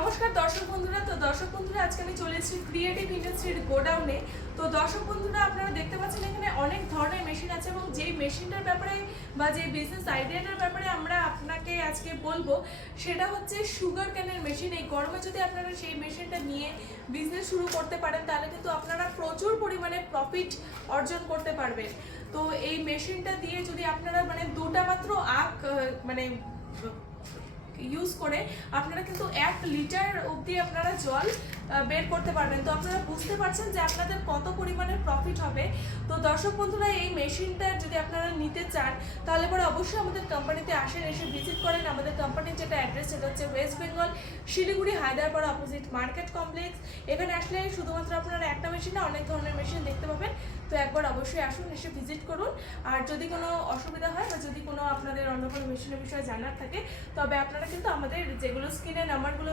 নমস্কার দর্শক বন্ধুরা। তো দর্শক বন্ধুরা, আজকে আমি চলে এসেছি ক্রিয়েটিভ ইন্ডাস্ট্রির গোডাউনে। তো দর্শক বন্ধুরা, আপনারা দেখতে পাচ্ছেন এখানে অনেক ধরনের মেশিন আছে এবং যেই মেশিনটার ব্যাপারে বা যে বিজনেস আইডিয়াটার ব্যাপারে আমরা আপনাকে আজকে বলবো সেটা হচ্ছে সুগার ক্যানের মেশিন। এই গরমে যদি আপনারা সেই মেশিনটা নিয়ে বিজনেস শুরু করতে পারেন তাহলে কিন্তু আপনারা প্রচুর পরিমাণে প্রফিট অর্জন করতে পারবেন। তো এই মেশিনটা দিয়ে যদি আপনারা দুটা মাত্র আখ ইউজ করে আপনারা কিন্তু 1 লিটার অবধি আপনারা জল বের করতে পারবেন। তো আপনারা বুঝতে পারছেন যে আপনাদের কত পরিমাণে প্রফিট হবে। তো দর্শক বন্ধুরা, এই মেশিনটা যদি আপনারা নিতে চান তাহলে পরে অবশ্যই আমাদের কোম্পানিতে আসেন, এসে ভিজিট করেন। আমাদের কোম্পানির যেটা অ্যাড্রেস সেটা হচ্ছে West Bengal Siliguri Hyderabad opposite market complex. এখানে আসলে শুধুমাত্র আপনারা একটা মেশিন না, অনেক ধরনের মেশিন দেখতে পাবেন। তো একবার অবশ্যই আসুন, এসে ভিজিট করুন। আর যদি কোনো অসুবিধা হয় বা যদি কোনো আপনাদের অন্য কোনো মেশিনের বিষয়ে জানার থাকে তবে আপনারা কিন্তু আমাদের যেগুলো স্ক্রিনের নাম্বারগুলো